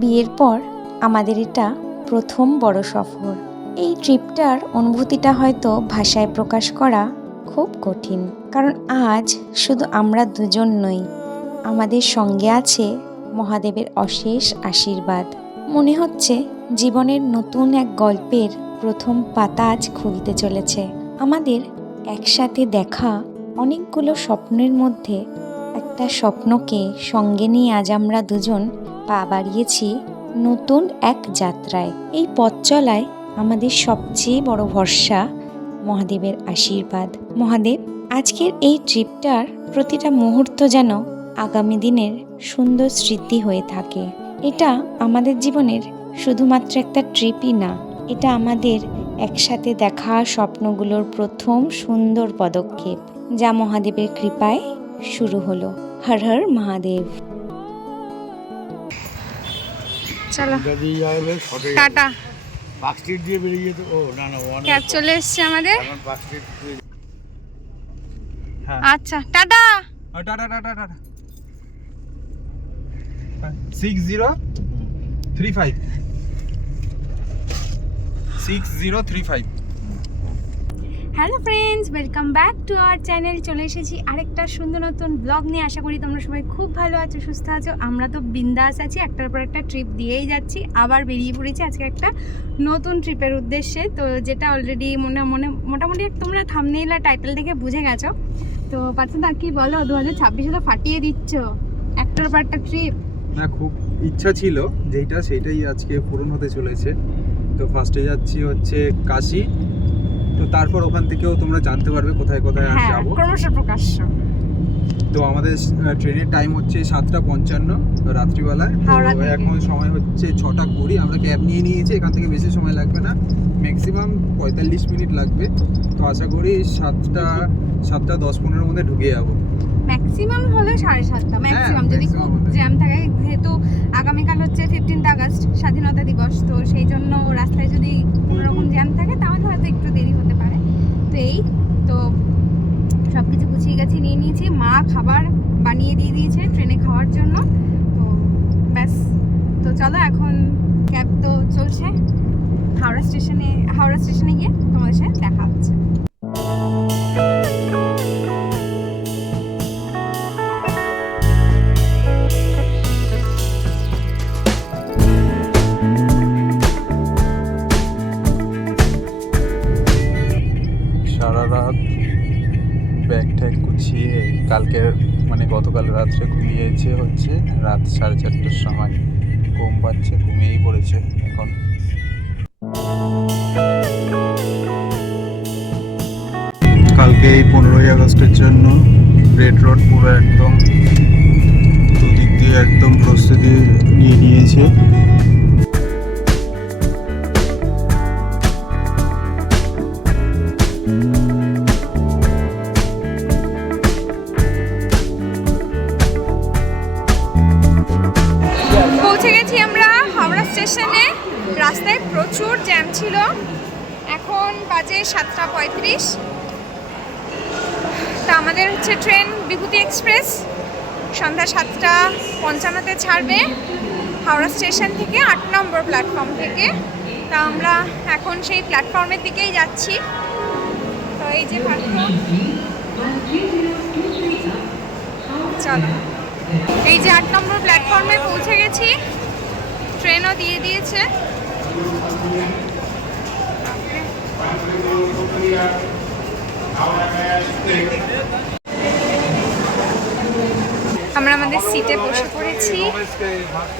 বিয়ের পর আমাদের এটা প্রথম বড় সফর। এই ট্রিপটার অনুভূতিটা হয়তো ভাষায় প্রকাশ করা খুব কঠিন, কারণ আজ শুধু আমরা দুজন নই, আমাদের সঙ্গে আছে মহাদেবের অশেষ আশীর্বাদ। মনে হচ্ছে জীবনের নতুন এক গল্পের প্রথম পাতা আজ খুলতে চলেছে। আমাদের একসাথে দেখা অনেকগুলো স্বপ্নের মধ্যে একটা স্বপ্নকে সঙ্গে নিয়ে আজ আমরা দুজন পা বাড়িয়েছি নতুন এক যাত্রায়। এই পথ চলায় আমাদের সবচেয়ে বড় ভরসা মহাদেবের আশীর্বাদ। মহাদেব, আজকের এই ট্রিপটার প্রতিটা মুহূর্ত যেন আগামী দিনের সুন্দর স্মৃতি হয়ে থাকে। এটা আমাদের জীবনের শুধুমাত্র একটা ট্রিপই না, এটা আমাদের একসাথে দেখা স্বপ্নগুলোর প্রথম সুন্দর পদক্ষেপ, যা মহাদেবের কৃপায় শুরু হলো। হর হর মহাদেব। চলো টাটা। পার্কস্ট্রিট দিয়ে বেরিয়ে যেত। ও না না, ক্যাব চলে এসছে আমাদের। এখন পার্কস্ট্রিট দিয়ে। হ্যাঁ আচ্ছা tata. Tata tata tata. 6035 6035। Hello friends, welcome back to our channel. চলে এসেছি আরেকটা সুন্দর নতুন ব্লগ নিয়ে। আশা করি তোমরা সবাই খুব ভালো আছো, সুস্থ আছো। আমরা তো বিন্দাস আছি, একটার পর একটা ট্রিপ দিয়েই যাচ্ছি। আবার বেরিয়ে পড়েছি আজকে একটা নতুন ট্রিপের উদ্দেশ্যে। তো যেটা অলরেডি মোটামুটি তোমরা থাম্বনেইল আর টাইটেল দেখে বুঝে গেছো। তো পার্থদা কি বলো, 2026 তো ফাটিয়ে দিচ্ছ, একটার পর একটা ট্রিপ। না, খুব ইচ্ছা ছিল সেটাই আজকে পূরণ হতে চলেছে। তো ফার্স্টে যাচ্ছি হচ্ছে কাশী। তো তারপর ওখান থেকেও তোমরা জানতে পারবে কোথায় কোথায় আর যাবো। ক্রমশ প্রকাশ্য। তো আমাদের ট্রেনের টাইম হচ্ছে 7:55 রাত্রিবেলায়। তো এখন সময় হচ্ছে 6:20। আমরা ক্যাব নিয়ে নিয়েছি, এখান থেকে বেশি সময় লাগবে না, ম্যাক্সিমাম 45 মিনিট লাগবে। তো আশা করি 7:10-15 মধ্যে ঢুকে যাবো। ম্যাক্সিমাম হলে 7:30 ম্যাক্সিমাম, যদি খুব জ্যাম থাকে। যেহেতু আগামীকাল হচ্ছে 15 আগস্ট স্বাধীনতা দিবস, তো সেই জন্য রাস্তায় যদি কোনোরকম জ্যাম থাকে তাহলে হয়তো একটু দেরি হতে পারে। তো এই তো সব কিছু গুছিয়ে গেছি, নিয়ে নিয়েছি। মা খাবার বানিয়ে দিয়ে দিয়েছে ট্রেনে খাওয়ার জন্য। তো ব্যাস, তো চলো এখন ক্যাব তো চলছে। হাওড়া স্টেশনে গিয়ে তোমাদের সাথে দেখা হচ্ছে। সারা রাত ব্যাগ ট্যাগ গুছিয়ে গতকাল রাত্রে ঘুমিয়েছে হচ্ছে রাত 4:30টার সময়। ঘুম পাচ্ছে, ঘুমিয়েই পড়েছে এখন। কালকে এই 15ই আগস্টের জন্য রেড রোড পুরো একদম দুদিক দিয়ে একদম প্রস্তুতি নিয়ে নিয়েছে। পৌঁছে গেছি আমরা হাওড়া স্টেশনে। রাস্তায় প্রচুর জ্যাম ছিল। এখন বাজে 7:35। তা আমাদের হচ্ছে ট্রেন বিভূতি এক্সপ্রেস সন্ধ্যা 7:55-তে ছাড়বে হাওড়া স্টেশন থেকে, 8 নম্বর প্ল্যাটফর্ম থেকে। তা আমরা এখন সেই প্ল্যাটফর্মের দিকেই যাচ্ছি। তো এই যে প্ল্যাটফর্ম, চলো এই যে 8 নম্বর প্ল্যাটফর্মে পৌঁছে গেছি। ট্রেনও দিয়ে দিয়েছে। আমরা আমাদের সিটে বসে পড়েছি।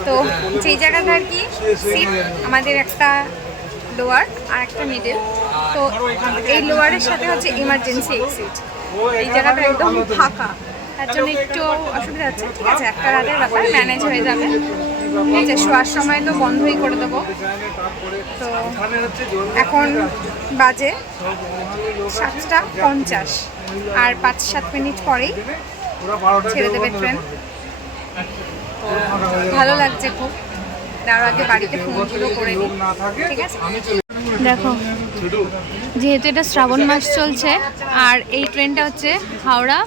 তো যেই জায়গাটা আর কি সিট, আমাদের একটা লোয়ার আর একটা মিডল। তো এই লোয়ারের সাথে হচ্ছে ইমার্জেন্সি এক্সিট। এই জায়গাটা একদম ফাঁকা, তার জন্য একটু অসুবিধা হচ্ছে। ঠিক আছে, একটা রাতের ব্যাপার, ম্যানেজ হয়ে যাবে। এই যে শোয়ার সময় তো বন্ধই করে দেবো। তো এখন বাজে 7:50, আর 5-7 মিনিট পরেই ছেড়ে দেবে ট্রেন। ভালো লাগছে খুব। তার আগে বাড়িতে ফোনগুলো করে নিই, ঠিক আছে? দেখো, যেহেতু এটা শ্রাবণ মাস চলছে, আর এই ট্রেনটা হচ্ছে হাওড়া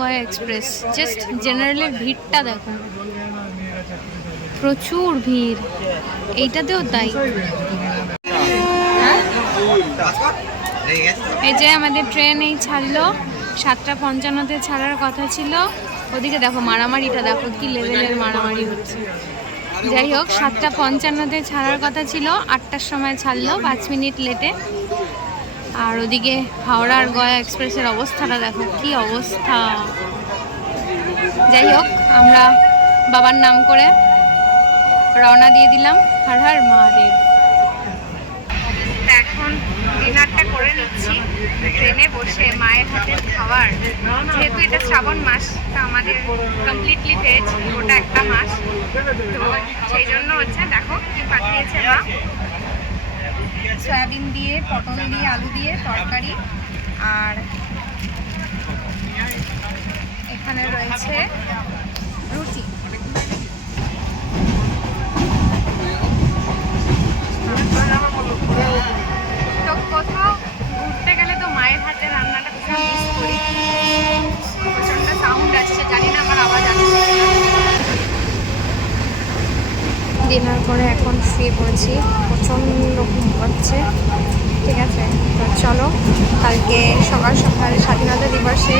গয়া এক্সপ্রেস। জাস্ট জেনারেলের ভিড়টা দেখো, প্রচুর ভিড়, এইটাতেও তাই। এই যে আমাদের ট্রেন এই ছাড়লো, 7:55-তে ছাড়ার কথা ছিল। ওদিকে দেখো মারামারিটা, দেখো কি লেভেলের মারামারি হচ্ছে। যাই হোক, 7:55-তে ছাড়ার কথা ছিল, 8টার সময় ছাড়লো, 5 মিনিট লেটে। আর ওদিকে হাওড়ার গয়া এক্সপ্রেসের অবস্থাটা দেখো, কি অবস্থা। যাই হোক, আমরা বাবার নাম করে রওনা দিয়ে দিলাম। হর হর মহাদেব। এখন ডিনারটা করে নিচ্ছি ট্রেনে বসে, মায়ের হাতের খাবার। যেহেতু এটা শ্রাবণ মাস, তা আমাদের কমপ্লিটলি ভেজ, ওটা একটা মাস, তো সেই জন্য হচ্ছে দেখো কি পাঠিয়েছে মা। সয়াবিন দিয়ে, পটল দিয়ে, আলু দিয়ে তরকারি, আর এখানে রয়েছে রুটি। তো কোথাও ঘুরতে গেলে তো মায়ের হাতে রান্নাটা ভীষণ মিস করি। প্রচণ্ড সাউন্ড আসছে, জানি না আমার আওয়াজ আসছে। ডিনার করে এখন শুয়ে পড়েছি, প্রচণ্ড ঘুম পাচ্ছে। ঠিক আছে, তো চলো কালকে সকাল সকাল স্বাধীনতা দিবসে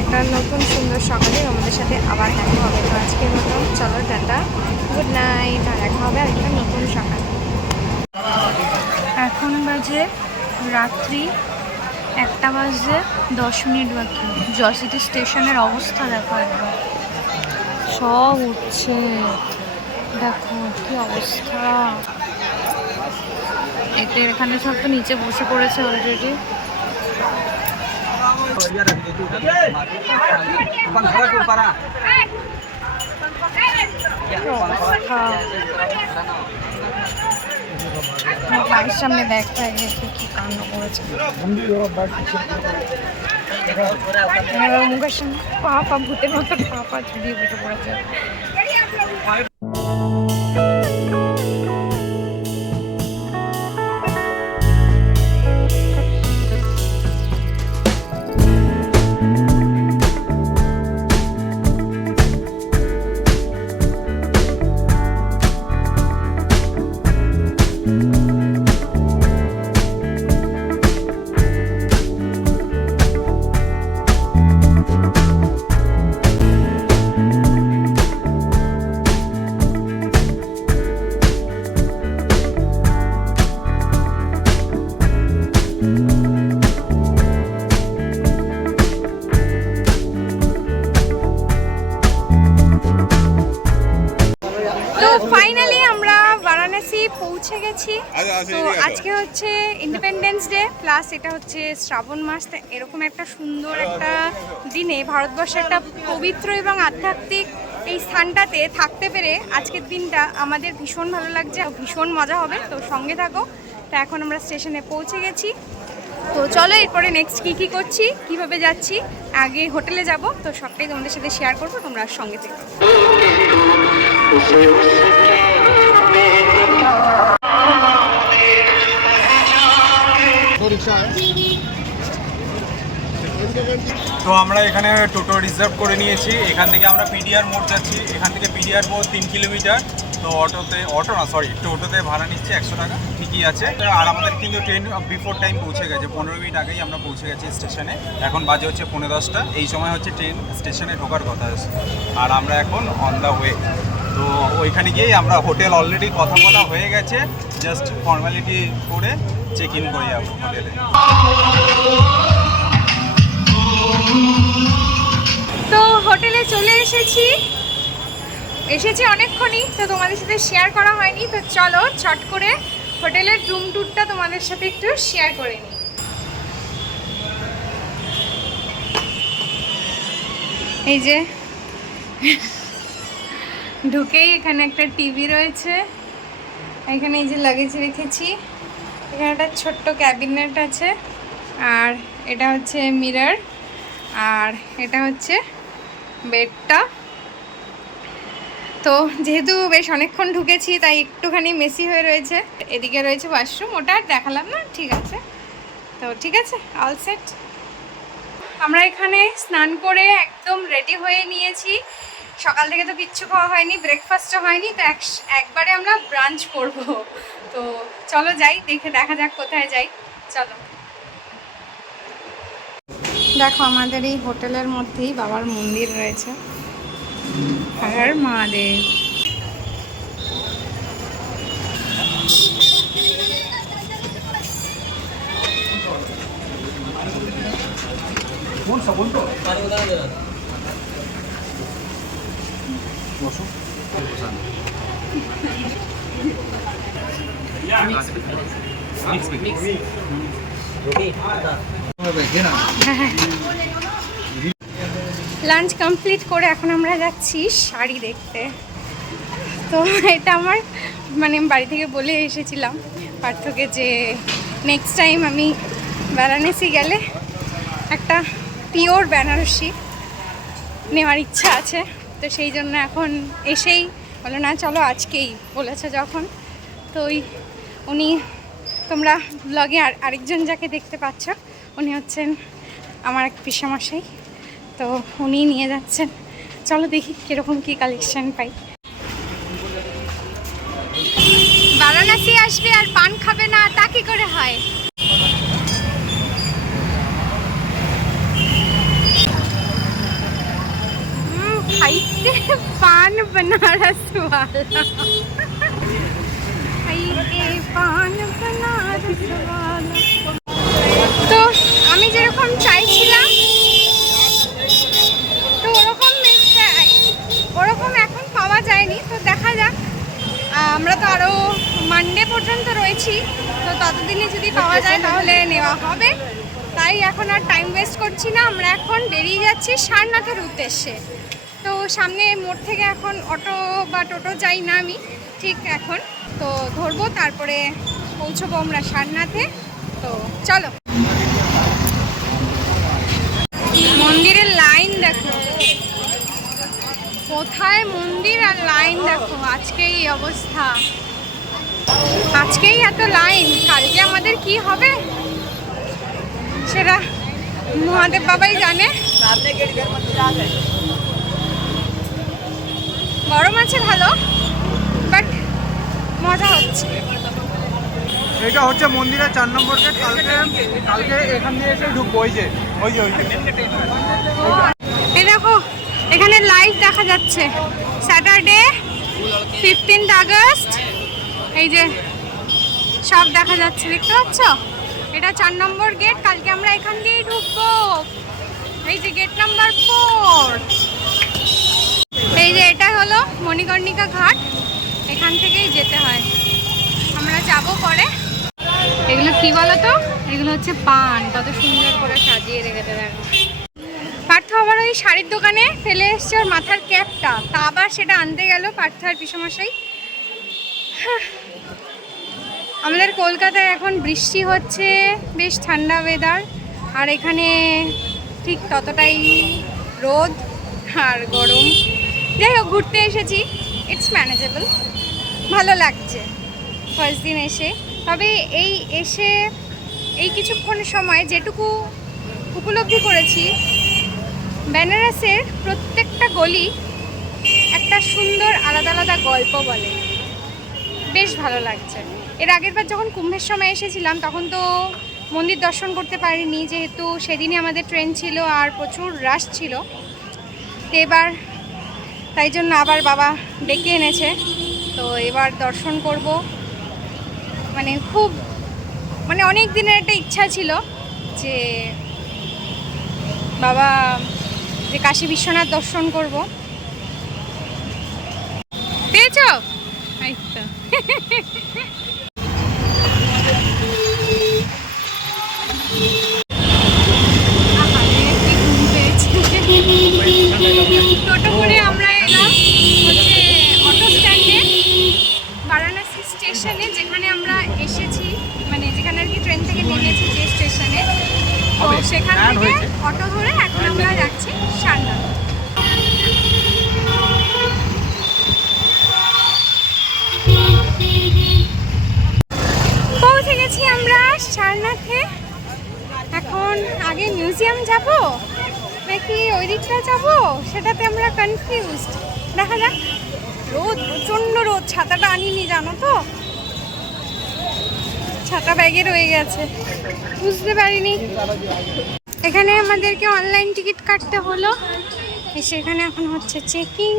একটা নতুন সুন্দর সকালে আমাদের সাথে আবার দেখা হবে। তো আজকের মতন চলো টাটা, গুড নাইট, আর দেখা হবে আরেকটা নতুন সকাল। এখন বাজে রাত্রি 1:10 বাকি। জয়সিটি স্টেশনের অবস্থা দেখো, একবার সব উঠছে, দেখো কি অবস্থা। এতে এখানে সব তো নিচে বসে পড়েছে অলরেডি। বাড়ির সামনে ব্যাগ প্যাগ রেখে কি কাণ্ড করেছে। মুখের সামনে পা ভূতের মতো পা ঝুলিয়ে বসে পড়েছে। পৌঁছে গেছি। তো আজকে হচ্ছে ইন্ডিপেন্ডেন্স ডে প্লাস এটা হচ্ছে শ্রাবণ মাস। এরকম একটা সুন্দর একটা দিনে ভারতবর্ষের একটা পবিত্র এবং আধ্যাত্মিক এই স্থানটাতে থাকতে পেরে আজকের দিনটা আমাদের ভীষণ ভালো লাগছে, ভীষণ মজা হবে। তো সঙ্গে থাকো। তো এখন আমরা স্টেশনে পৌঁছে গেছি। তো চলো এরপরে নেক্সট কী করছি, কিভাবে যাচ্ছি, আগে হোটেলে যাব, তো সবটাই তোমাদের সাথে শেয়ার করবো, তোমরা সঙ্গে থেকো। তো আমরা এখানে টোটো রিজার্ভ করে নিয়েছি। এখান থেকে আমরা পিডিআর মোড় যাচ্ছি। এখান থেকে পিডিআর মোড় 3 কিলোমিটার। তো টোটোতে ভাড়া নিচ্ছে 100 টাকা, ঠিকই আছে। আর আমাদের কিন্তু ট্রেন বিফোর টাইম পৌঁছে গেছে, 15 মিনিট আগেই আমরা পৌঁছে গেছি স্টেশনে। এখন বাজে হচ্ছে 10:15। এই সময় হচ্ছে ট্রেন স্টেশনে ঢোকার কথা আছে, আর আমরা এখন অন দ্য ওয়ে। তো ওইখানে গিয়েই আমরা হোটেল অলরেডি কথা বলা হয়ে গেছে, জাস্ট ফর্মালিটি করে চেক ইন করে যাবো হোটেলে। তো হোটেলে চলে এসেছি অনেকক্ষণই, তো তোমাদের সাথে শেয়ার করা হয়নি। তো চলো চট করে হোটেলের রুম ট্যুরটা তোমাদের সাথে একটু শেয়ার করে নিই। এই যে ঢুকেই এখানে একটা টিভি রয়েছে, এখানে এই যে লাগেজ রেখেছি, এখানে একটা ছোট্ট ক্যাবিনেট আছে, আর এটা হচ্ছে মিরর, আর এটা হচ্ছে বেডটা। তো যেহেতু বেশ অনেকক্ষণ ঢুকেছি তাই একটুখানি মেসি হয়ে রয়েছে। এদিকে রয়েছে ওয়াশরুম, ওটা আর দেখালাম না, ঠিক আছে। তো ঠিক আছে, অল সেট। আমরা এখানে স্নান করে একদম রেডি হয়ে নিয়েছি। সকাল থেকে তো কিচ্ছু খাওয়া হয়নি, ব্রেকফাস্টও হয়নি, তো একবারে আমরা ব্রাঞ্চ করব। তো চলো যাই, দেখা যাক কোথায় যাই। চলো দেখো, আমাদের এই হোটেলের মধ্যেই বাবার মন্দির রয়েছে। হর মহাদেব। লাঞ্চ কমপ্লিট করে এখন আমরা যাচ্ছি শাড়ি দেখতে। তো এটা আমার মানে বাড়ি থেকে বলে এসেছিলাম পার্থকে যে নেক্সট টাইম আমি বারাণসী গেলে একটা পিওর বেনারসি নেওয়ার ইচ্ছা আছে। তো সেই জন্য এখন এসেই বলো না চলো আজকেই বলেছে যখন, তো উনি তোমরা ব্লগে আরেকজন যাকে দেখতে পাচ্ছ উনি হচ্ছেন আমার এক পিসামশাই, তো উনি নিয়ে যাচ্ছেন। চলো দেখি কীরকম কী কালেকশান পাই। বারাণসী আসবে আর পান খাবে না তা কি করে হয়? খাইতে পান बनारस वाला, খাইতে পান बनारस वाला। তো আমি যেরকম চাইছিলাম তো ওরকম এখন পাওয়া যায়নি। তো দেখা যাক, আমরা তো আরও মানডে পর্যন্ত রয়েছি, তো ততদিনে যদি পাওয়া যায় তাহলে নেওয়া হবে। তাই এখন আর টাইম ওয়েস্ট করছি না, আমরা এখন বেরিয়ে যাচ্ছি সারনাথের উদ্দেশ্যে। তো সামনে মোড় থেকে এখন অটো বা টোটো যাই না আমি ঠিক এখন, তো ধরবো, তারপরে পৌঁছবো আমরা সারনাথে। তো চলো, মন্দিরের লাইন দেখো, কোথায় মন্দির আর লাইন দেখো। আজকেই এই অবস্থা, আজকেই এত লাইন, কালকে আমাদের কি হবে সেটা মহাদেব বাবাই জানে। গরম আছে ভালো, বাট মজা হচ্ছে। এটা হচ্ছে মন্দিরের 4 নম্বর গেট। কালকে এখান দিয়ে এসে ঢুকবো। ওই যে এই দেখো, এখানে লাইভ দেখা যাচ্ছে স্যাটারডে 15 আগস্ট, এই যে সব দেখা যাচ্ছে, দেখতে পাচ্ছ? এটা 4 নম্বর গেট, কালকে আমরা এখান দিয়েই ঢুকবো। এই যে গেট নাম্বার 4। এই যে এটা হলো মণিকর্ণিকা ঘাট, এখান থেকেই যেতে হয়, আমরা যাব পরে। এগুলো কি বলো তো? এগুলো হচ্ছে পান, কত সুন্দর করে সাজিয়ে রেখেছে দেখো। পার্থ আবার ওই শাড়ির দোকানে ফেলে এসছে ওর মাথার ক্যাপটা, তা আবার সেটা আনতে গেল পার্থ আর পিসমশাই। আমাদের কলকাতায় এখন বৃষ্টি হচ্ছে, বেশ ঠান্ডা ওয়েদার, আর এখানে ঠিক ততটাই রোদ আর গরম। যাই হোক, ঘুরতে এসেছি, ইটস ম্যানেজেবল, ভালো লাগছে ফার্স্ট দিন এসে। তবে এসে এই কিছুক্ষণ সময় যেটুকু উপলব্ধি করেছি, বেনারসের প্রত্যেকটা গলি একটা সুন্দর আলাদা আলাদা গল্প বলে, বেশ ভালো লাগছে। এর আগের বার যখন কুম্ভের সময় এসেছিলাম তখন তো মন্দির দর্শন করতে পারিনি, যেহেতু সেদিনই আমাদের ট্রেন ছিল আর প্রচুর রাশ ছিল। তো এবার তাই জন্য আবার বাবা ডেকে এনেছে, তো এবার দর্শন করব। মানে অনেক দিনের একটা ইচ্ছা ছিল যে বাবা যে কাশী বিশ্বনাথ দর্শন করব। পেয়েছ? টোটো করে আমরা এলাম হচ্ছে অটো স্ট্যান্ডে, বারাণসী স্টেশনে, যেখানে আমরা এসেছি, মানে যেখানে আর কি ট্রেন থেকে নেমেছি যে স্টেশনে। তো সেখান থেকে অটো ধরে এখন আমরা যাচ্ছি সারনাথ। পৌঁছে গেছি আমরা সারনাথে। এখন আগে মিউজিয়াম যাব, নাকি ওই দিকটা যাবো সেটাতে আমরা কনফিউজড। দেখা যাক। রোদ, প্রচণ্ড রোদ, ছাতাটা আনিনি জানো তো, ছাতা ব্যাগে রয়ে গেছে, বুঝতে পারিনি। এখানে আমাদেরকে অনলাইন টিকিট কাটতে হলো, সেখানে এখন হচ্ছে চেকিং।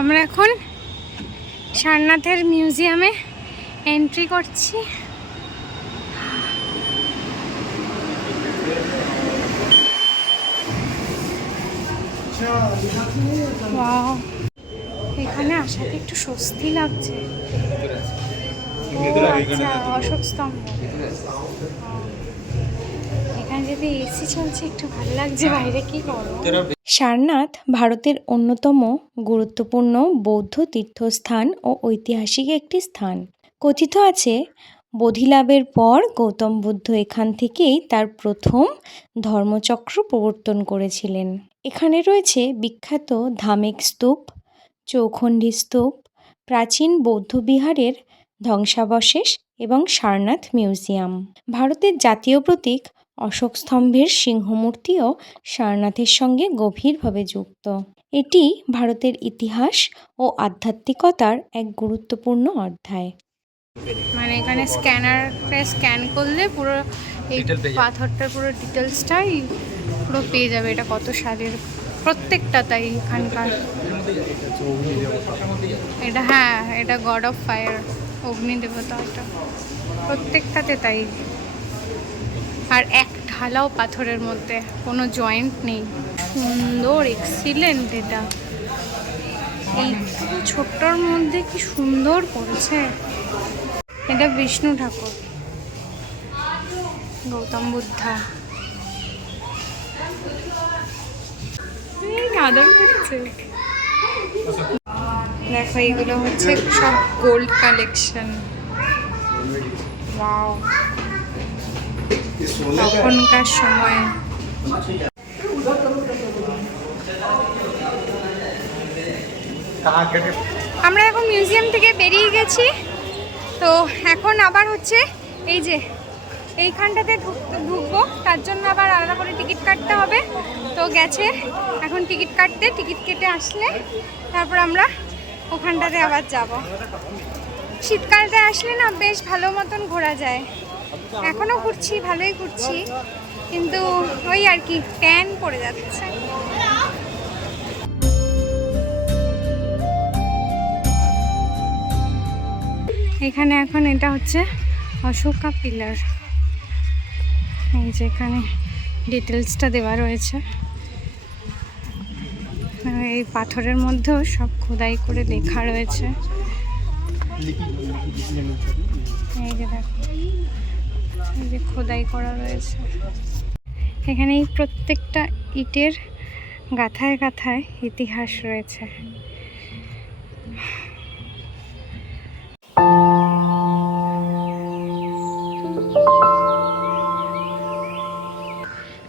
আমরা এখন সারনাথের মিউজিয়ামে এন্ট্রি করছি। ওয়াও, এখানে আসাতে একটু স্বস্তি লাগছে। ও আচ্ছা, অশোক স্তম্ভ। এখানে যদি এসি চলছে একটু ভালো লাগছে, বাইরে কি করবো। সারনাথ ভারতের অন্যতম গুরুত্বপূর্ণ বৌদ্ধ তীর্থস্থান ও ঐতিহাসিক একটি স্থান। কথিত আছে বোধিলাভের পর গৌতম বুদ্ধ এখান থেকেই তার প্রথম ধর্মচক্র প্রবর্তন করেছিলেন। এখানে রয়েছে বিখ্যাত ধামেক স্তূপ, চৌখণ্ডী স্তূপ, প্রাচীন বৌদ্ধ বিহারের ধ্বংসাবশেষ এবং সারনাথ মিউজিয়াম। ভারতের জাতীয় প্রতীক অশোক স্তম্ভের সিংহমূর্তিও সারনাথের সঙ্গে গভীরভাবে যুক্ত। এটি ভারতের ইতিহাস ও আধ্যাত্মিকতার এক গুরুত্বপূর্ণ অধ্যায়। মানে এখানে স্ক্যানারে স্ক্যান করলে পুরো এই পাথরটার পুরো ডিটেলসটাই পুরো পেয়ে যাবে। এটা কত সালের, প্রত্যেকটা তাই এখানকার। এটা হ্যাঁ, এটা গড অফ ফায়ার, অগ্নি দেবতা, এটা প্রত্যেকটাতে তাই। আর এক ঢালাও পাথরের মধ্যে, কোনো জয়েন্ট নেই। সুন্দর, এক্সিলেন্ট। এটা এই ছোট্টর মধ্যে কি সুন্দর করেছে। এটা বিষ্ণু ঠাকুর, গৌতম বুদ্ধা। আদর করছে। দেখো, এগুলো হচ্ছে সব গোল্ড কালেকশন। ওয়াও, তখনকার সময়। আমরা এখন মিউজিয়াম থেকে বেরিয়ে গেছি, তো এখন আবার হচ্ছে এই যে এইখানটাতে ঢুকবো, তার জন্য আবার আলাদা করে টিকিট কাটতে হবে। তো গেছে এখন টিকিট কাটতে, টিকিট কেটে আসলে তারপর আমরা ওখানটাতে আবার যাব। শীতকালতে আসলে না বেশ ভালো মতন ঘোরা যায়। এখনও ঘুরছি, ভালোই ঘুরছি, কিন্তু ওই আর কি ট্যান পড়ে যাচ্ছে। এখানে এখন এটা হচ্ছে অশোকা পিলার। এই যে এখানে ডিটেলসটা দেওয়া রয়েছে। এই পাথরের মধ্যেও সব খোদাই করে লেখা রয়েছে। এই যে দেখো, এই যে খোদাই করা রয়েছে এখানে। এই প্রত্যেকটা ইটের গাথায় গাথায় ইতিহাস রয়েছে।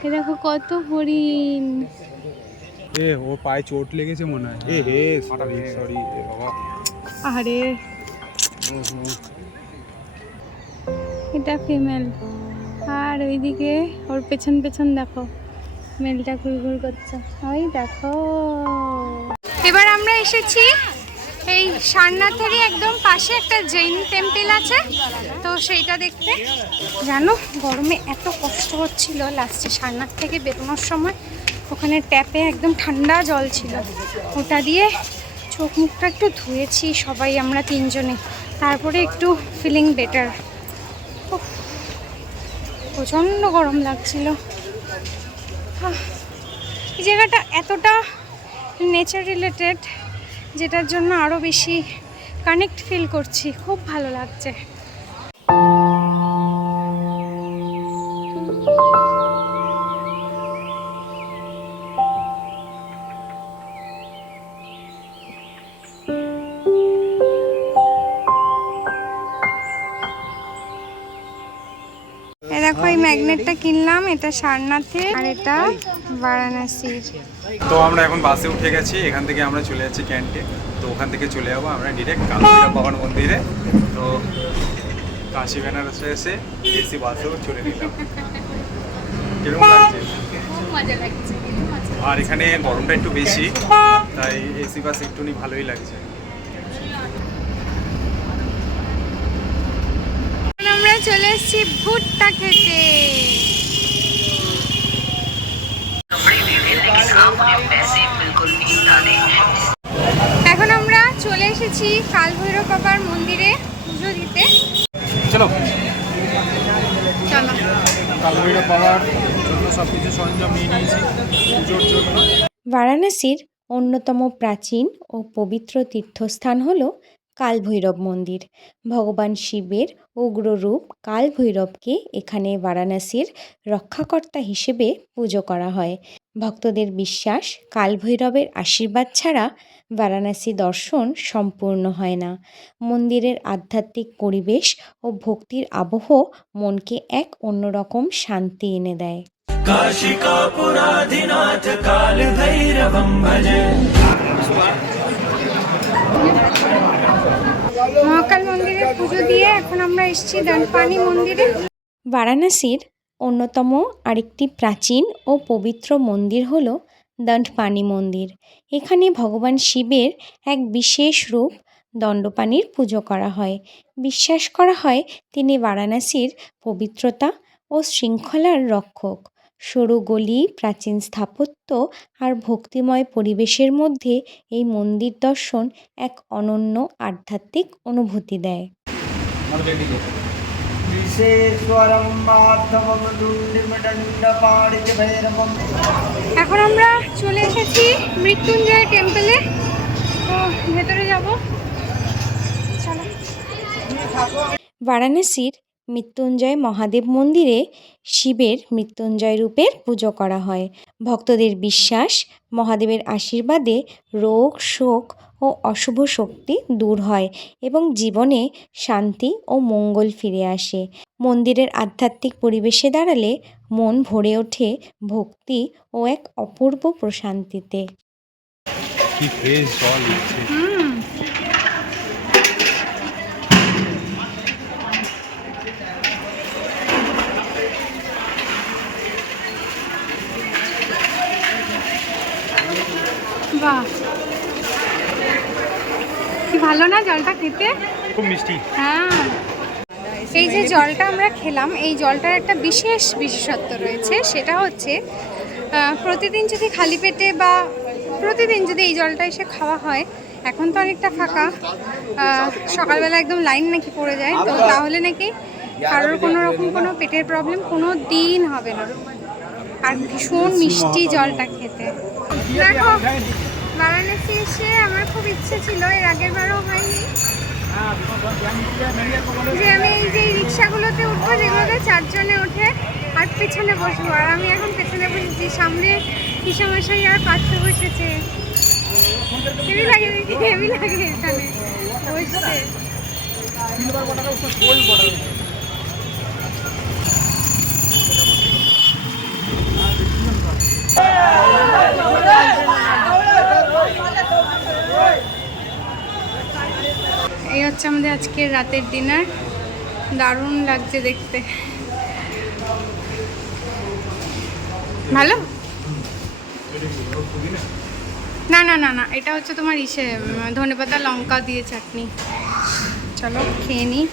এ দেখো কত হরিণ। ও পায়ে চোট লেগেছে মনে হয়। সরি বাবা। আরে এটা ফিমেল, আর ওইদিকে ওর পেছন পেছন দেখো মেলটা ঘুরঘুর করছে। ওই দেখো, এবার আমরা এসেছি এই সারনাথেরই একদম পাশে একটা জৈন টেম্পল আছে, তো সেইটা দেখতে। জানো, গরমে এত কষ্ট হচ্ছিল লাস্টে সারনাথ থেকে বেরোনোর সময়। ওখানে ট্যাপে একদম ঠান্ডা জল ছিল, ওটা দিয়ে চোখ মুখটা একটু ধুয়েছি সবাই, আমরা তিনজনে। তারপরে একটু ফিলিং বেটার। প্রচণ্ড গরম লাগছিল। এই জায়গাটা এতটা নেচার রিলেটেড, যেটার জন্য আরও বেশি কানেক্ট ফিল করছি, খুব ভালো লাগছে। দেখো, এই ম্যাগনেটটা কিনলাম, এটা সারনাথের আর এটা বারাণসীর। তো আমরা এখন বাসে উঠে গেছি, এখান থেকে আমরা চলে যাচ্ছি ক্যান্টে। তো ওখান থেকে চলে যাবো আমরা ডিরেক্ট কালভৈরব বাবার মন্দিরে। তো কাশি বেনারসে এসে এসি বাসেও চলে নিলাম। কিরকম লাগছে? খুব মজা লাগছে। আর এখানে গরমটা একটু বেশি, তাই এসি বাস একটুনি ভালোই লাগছে। আমরা চলে এসেছি ভুট্টা খেতে। এখন আমরা চলে এসেছি কালভৈরব বাবার মন্দিরে পুজো দিতে। চলো চলো। কালভৈরব বাবার জন্য সব কিছু সরঞ্জাম নিয়ে নিয়েছি পুজোর জন্য। বারাণসীর অন্যতম প্রাচীন ও পবিত্র তীর্থস্থান হল কালভৈরব মন্দির। ভগবান শিবের উগ্ররূপ কালভৈরবকে এখানে বারাণসীর রক্ষাকর্তা হিসেবে পুজো করা হয়। ভক্তদের বিশ্বাস, কালভৈরবের আশীর্বাদ ছাড়া বারাণসী দর্শন সম্পূর্ণ হয় না। মন্দিরের আধ্যাত্মিক পরিবেশ ও ভক্তির আবহ মনকে এক অন্যরকম শান্তি এনে দেয়। মহাকাল মন্দিরে পুজো দিয়ে এখন আমরা এসেছি দণ্ডপানি মন্দিরে। বারাণসীর অন্যতম আরেকটি প্রাচীন ও পবিত্র মন্দির হল দণ্ডপানি মন্দির। এখানে ভগবান শিবের এক বিশেষ রূপ দণ্ডপানির পুজো করা হয়। বিশ্বাস করা হয় তিনি বারাণসীর পবিত্রতা ও শৃঙ্খলার রক্ষক। সরু গলি, প্রাচীন স্থাপত্য আর ভক্তিময় পরিবেশের মধ্যে এই মন্দির দর্শন এক অনন্য আধ্যাত্মিক অনুভূতি দেয়। এখন আমরা চলে এসেছি মৃত্যুঞ্জয় টেম্পলে, তো ভেতরে যাব। চলো। বারাণসীর মৃত্যুঞ্জয় মহাদেব মন্দিরে শিবের মৃত্যুঞ্জয় রূপের পুজো করা হয়। ভক্তদের বিশ্বাস, মহাদেবের আশীর্বাদে রোগ, শোক ও অশুভ শক্তি দূর হয় এবং জীবনে শান্তি ও মঙ্গল ফিরে আসে। মন্দিরের আধ্যাত্মিক পরিবেশে দাঁড়ালে মন ভরে ওঠে ভক্তি ও এক অপূর্ব প্রশান্তিতে। কি ফ্রেশ জল দিচ্ছে। বাহ, কি ভালো না জলটা খেতে। খুব মিষ্টি। হ্যাঁ, এই যে জলটা আমরা খেলাম, এই জলটার একটা বিশেষত্ব রয়েছে। সেটা হচ্ছে প্রতিদিন যদি খালি পেটে বা প্রতিদিন যদি এই জলটা এসে খাওয়া হয়, এখন তো অনেকটা ফাঁকা, সকালবেলা একদম লাইন নাকি পড়ে যায়, তো তাহলে নাকি কারোর কোনো রকম কোনো পেটের প্রবলেম কোনো দিন হবে না। আর ভীষণ মিষ্টি জলটা খেতে। দেখো, বারাণসী এসে আমার খুব ইচ্ছে ছিল, এর আগের বারও হয়নি, যে আমি এই যে রিক্সাগুলোতে উঠবো যেগুলোতে 4 জনে ওঠে আর পেছনে বসবো। আর আমি এখন পেছনে বসেছি, সামনে পিসামশাই আর পাশে বসেছে। হেভি লাগে, হেভি লাগে এখানে বসতে। এই হচ্ছে আমাদের আজকের রাতের ডিনার। দারুণ লাগছে দেখতে। ভালো না না না না, এটা হচ্ছে তোমার ধনেপাতা লঙ্কা দিয়ে চাটনি। চলো খেয়ে নিই।